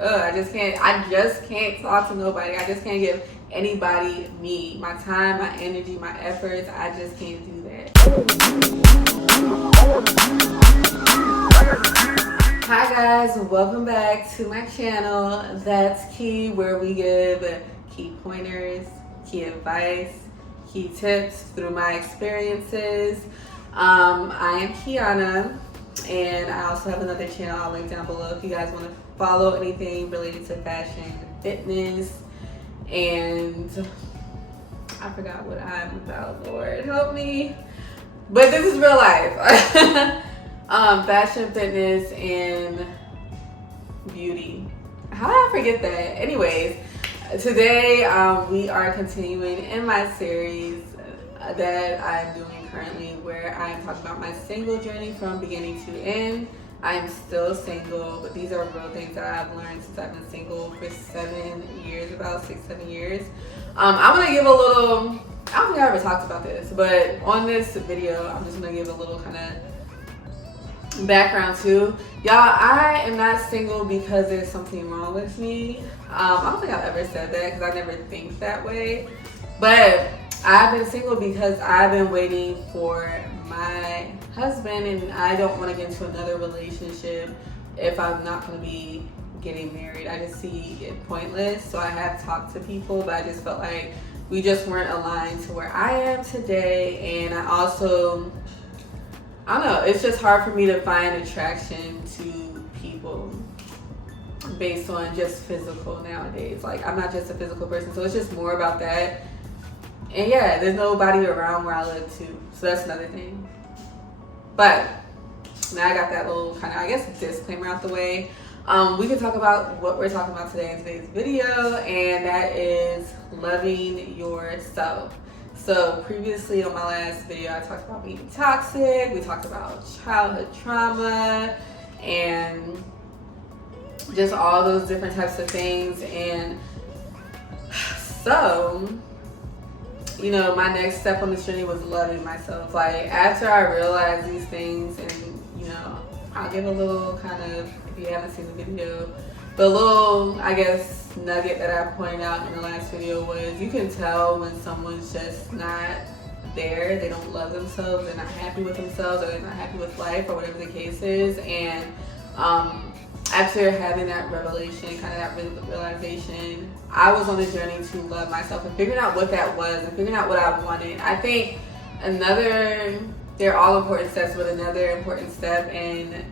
I just can't talk to nobody. I just can't give anybody me, my time, my energy, my efforts. I just can't do that. Hi guys, welcome back to my channel. That's Key, where we give key pointers, key advice, key tips through my experiences. I am Kiona, and I also have another channel I'll link down below if you guys want to follow anything related to fashion, fitness, and I forgot what I'm about. Lord help me. But this is real life. Fashion, fitness, and beauty. How did I forget that? Anyways, today we are continuing in my series that I'm doing currently, where I'm talking about my single journey from beginning to end. I'm still single, but these are real things that I've learned since I've been single for 7 years, about 6-7 years. I'm gonna give a little, I don't think I ever talked about this, but on this video, I'm just gonna give a little kind of background too. Y'all, I am not single because there's something wrong with me. I don't think I've ever said that because I never think that way. But I've been single because I've been waiting for my husband, and I don't want to get into another relationship if I'm not going to be getting married. I just see it pointless. So I have talked to people, but I just felt like we just weren't aligned to where I am today. And I don't know, it's just hard for me to find attraction to people based on just physical nowadays. Like, I'm not just a physical person, so it's just more about that. And yeah, there's nobody around where I live too, so that's another thing. But now I got that little kind of, I guess, disclaimer out the way. We can talk about what we're talking about today in today's video, and that is loving yourself. So previously on my last video, I talked about being toxic. We talked about childhood trauma and just all those different types of things. And so, you know, my next step on this journey was loving myself. Like, after I realized these things, and, you know, I'll give a little kind of, if you haven't seen the video, the little, I guess, nugget that I pointed out in the last video was, you can tell when someone's just not there, they don't love themselves, they're not happy with themselves, or they're not happy with life, or whatever the case is. And after having that revelation, kind of that realization, I was on a journey to love myself and figuring out what that was and figuring out what I wanted. I think they're all important steps, but another important step in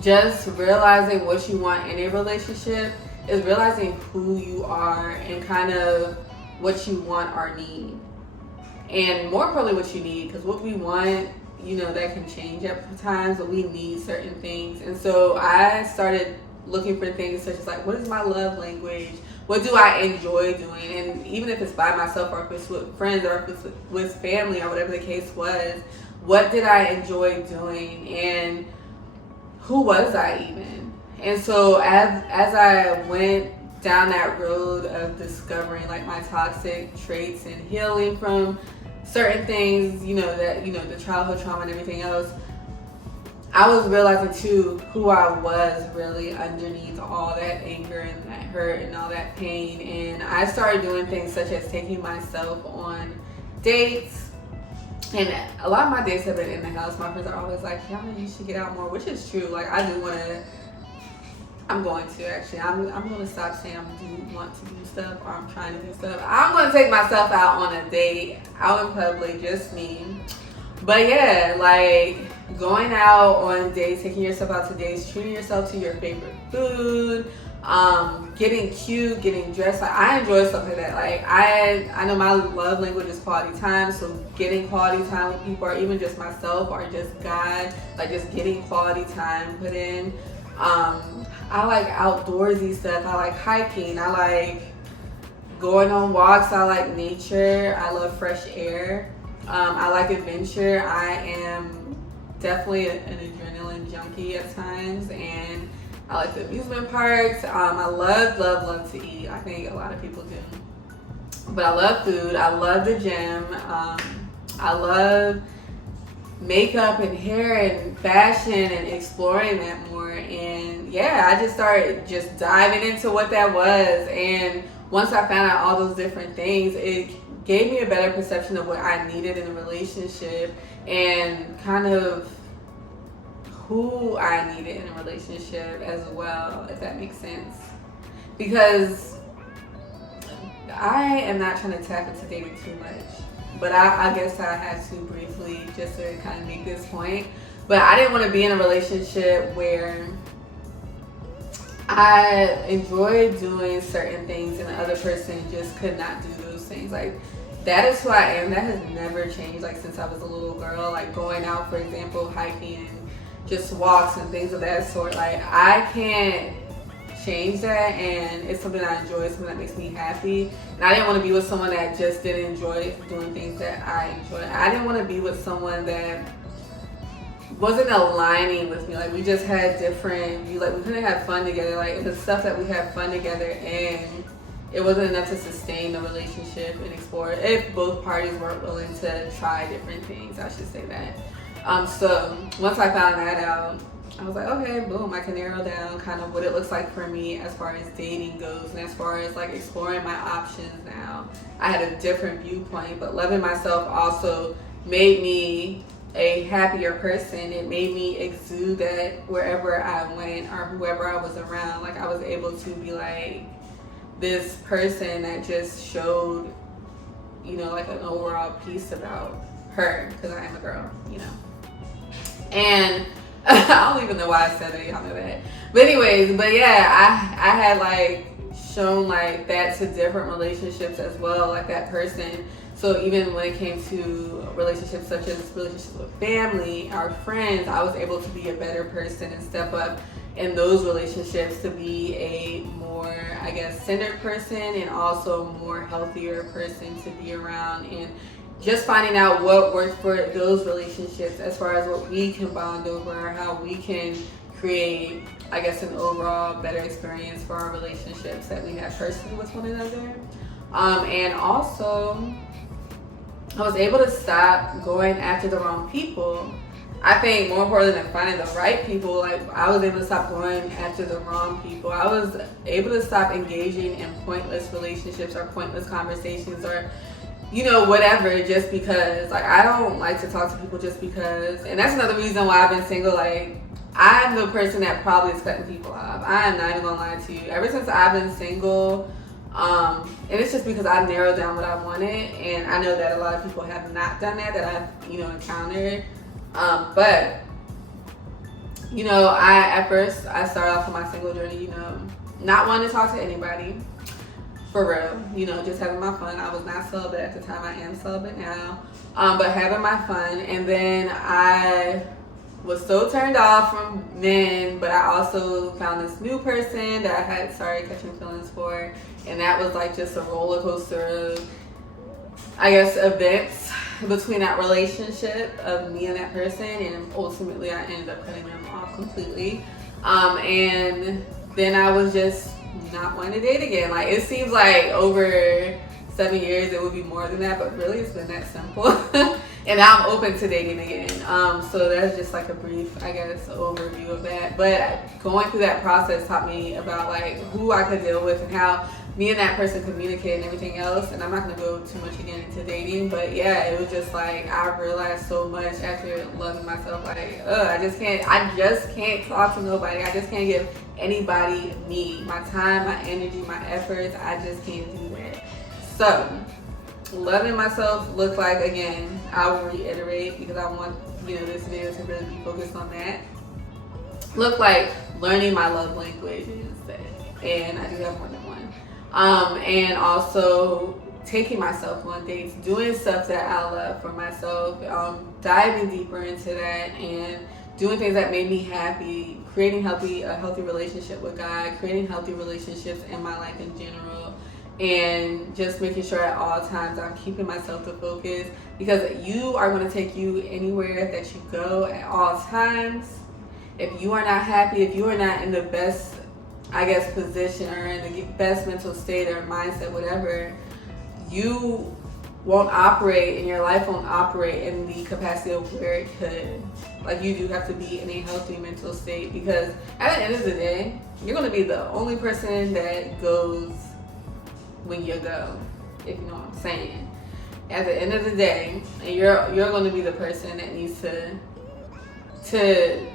just realizing what you want in a relationship is realizing who you are and kind of what you want or need. And more importantly, what you need, because what we want, you know, that can change at times, but we need certain things. And so I started looking for things such as, like, what is my love language? What do I enjoy doing? And even if it's by myself, or if it's with friends, or if it's with family, or whatever the case was, what did I enjoy doing? And who was I even? And so as I went down that road of discovering, like, my toxic traits and healing from certain things, you know, that, you know, the childhood trauma and everything else, I was realizing too who I was really underneath all that anger and that hurt and all that pain. And I started doing things such as taking myself on dates. And a lot of my dates have been in the house. My friends are always like, yeah, you should get out more, which is true. Like, I do want to, I'm going to actually, I'm going to stop saying I do want to do stuff, or I'm trying to do stuff. I'm going to take myself out on a date, out in public, just me. But yeah, like, going out on dates, taking yourself out to dates, treating yourself to your favorite food, getting cute, getting dressed. Like, I enjoy stuff like that. Like, I know my love language is quality time, so getting quality time with people, or even just myself, or just God, like, just getting quality time put in. I like outdoorsy stuff. I like hiking. I like going on walks. I like nature. I love fresh air. I like adventure. I am definitely an adrenaline junkie at times, and I like the amusement parks. I love to eat. I think a lot of people do. But I love food. I love the gym. I love makeup and hair and fashion and exploring that more. And yeah, I just started just diving into what that was. And once I found out all those different things, it gave me a better perception of what I needed in a relationship and kind of who I needed in a relationship as well, if that makes sense. Because I am not trying to tap into dating too much, but I guess I had to briefly just to kind of make this point. But I didn't want to be in a relationship where I enjoyed doing certain things and the other person just could not do those things. Like, that is who I am. That has never changed, like, since I was a little girl. Like, going out, for example, hiking and just walks and things of that sort. Like, I can't change that, and it's something I enjoy, it's something that makes me happy. And I didn't want to be with someone that just didn't enjoy doing things that I enjoy. I didn't want to be with someone that wasn't aligning with me. Like, we just had different views. Like, we couldn't have fun together. Like, the stuff that we had fun together, and it wasn't enough to sustain the relationship and explore it if both parties weren't willing to try different things. I should say that. So once I found that out, I was like, okay, boom, I can narrow down kind of what it looks like for me as far as dating goes, and as far as like exploring my options now. I had a different viewpoint, but loving myself also made me a happier person. It made me exude that wherever I went or whoever I was around. Like, I was able to be like this person that just showed, you know, like an overall piece about her, because I am a girl, you know. And I don't even know why I said that, y'all know that. But anyways, but yeah, I had like shown like that to different relationships as well, like that person. So even when it came to relationships such as relationships with family, our friends, I was able to be a better person and step up in those relationships to be a more, I guess, centered person and also more healthier person to be around. And just finding out what works for those relationships as far as what we can bond over, how we can create, I guess, an overall better experience for our relationships that we have personally with one another. And also, I was able to stop going after the wrong people. I think more important than finding the right people, like, I was able to stop going after the wrong people. I was able to stop engaging in pointless relationships or pointless conversations or, you know, whatever, just because. Like, I don't like to talk to people just because. And that's another reason why I've been single. Like, I'm the person that probably is cutting people off. I am not even gonna lie to you. Ever since I've been single, and it's just because I narrowed down what I wanted, and I know that a lot of people have not done that I've, you know, encountered. But, you know, at first I started off on my single journey, you know, not wanting to talk to anybody. For real, you know, just having my fun. I was not celibate at the time. I am celibate now, but having my fun. And then I was so turned off from men, but I also found this new person that I had started catching feelings for, and that was like just a roller coaster of, I guess, events between that relationship of me and that person, and ultimately I ended up cutting them off completely. And then I was just not wanting to date again. Like, it seems like over 7 years it would be more than that, but really it's been that simple. And now I'm open to dating again. So that's just like a brief, I guess, overview of that. But going through that process taught me about like who I could deal with and how me and that person communicate and everything else. And I'm not gonna go too much again into dating, but yeah, it was just like I realized so much after loving myself. Like, I just can't talk to nobody. I just can't give anybody me, my time, my energy, my efforts. I just can't do that. So loving myself looked like, again, I will reiterate because I want, you know, this video to really be focused on that. Look like learning my love languages, and I do have more than one. And also taking myself on dates, doing stuff that I love for myself, diving deeper into that, and doing things that made me happy, creating a healthy relationship with God, creating healthy relationships in my life in general, and just making sure at all times I'm keeping myself to focus, because you are going to take you anywhere that you go at all times. If you are not happy, if you are not in the best, I guess, position or in the best mental state or mindset, whatever, you won't operate and your life won't operate in the capacity of where it could. Like, you do have to be in a healthy mental state, because at the end of the day, you're going to be the only person that goes when you go, if you know what I'm saying. At the end of the day, and you're going to be the person that needs to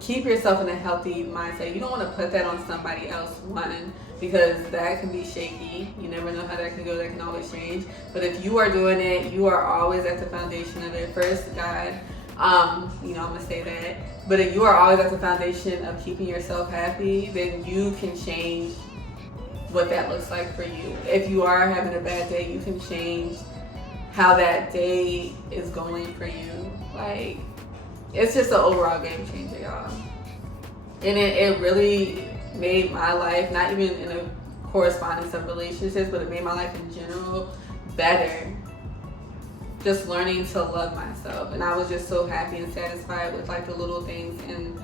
keep yourself in a healthy mindset. You don't want to put that on somebody else, one, because that can be shaky. You never know how that can go. That can always change. But if you are doing it, you are always at the foundation of it. First, God. I'm gonna say that. But if you are always at the foundation of keeping yourself happy, then you can change what that looks like for you. If you are having a bad day, you can change how that day is going for you. Like, it's just an overall game changer, y'all. And it really made my life, not even in a correspondence of relationships, but it made my life in general better. Just learning to love myself. And I was just so happy and satisfied with like the little things. And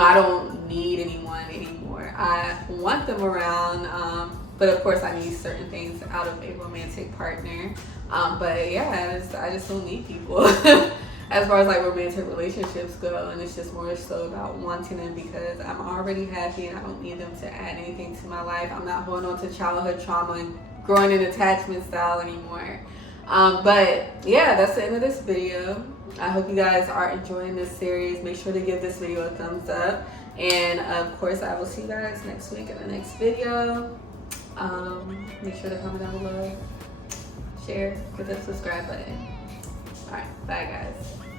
I don't need anyone anymore. I want them around, but of course I need certain things out of a romantic partner. But yeah, I just don't need people as far as like romantic relationships go. And it's just more so about wanting them because I'm already happy and I don't need them to add anything to my life. I'm not holding on to childhood trauma and growing in attachment style anymore. But yeah, that's the end of this video. I hope you guys are enjoying this series. Make sure to give this video a thumbs up. And of course, I will see you guys next week in the next video. Make sure to comment down below, share, hit the subscribe button. Alright, bye guys.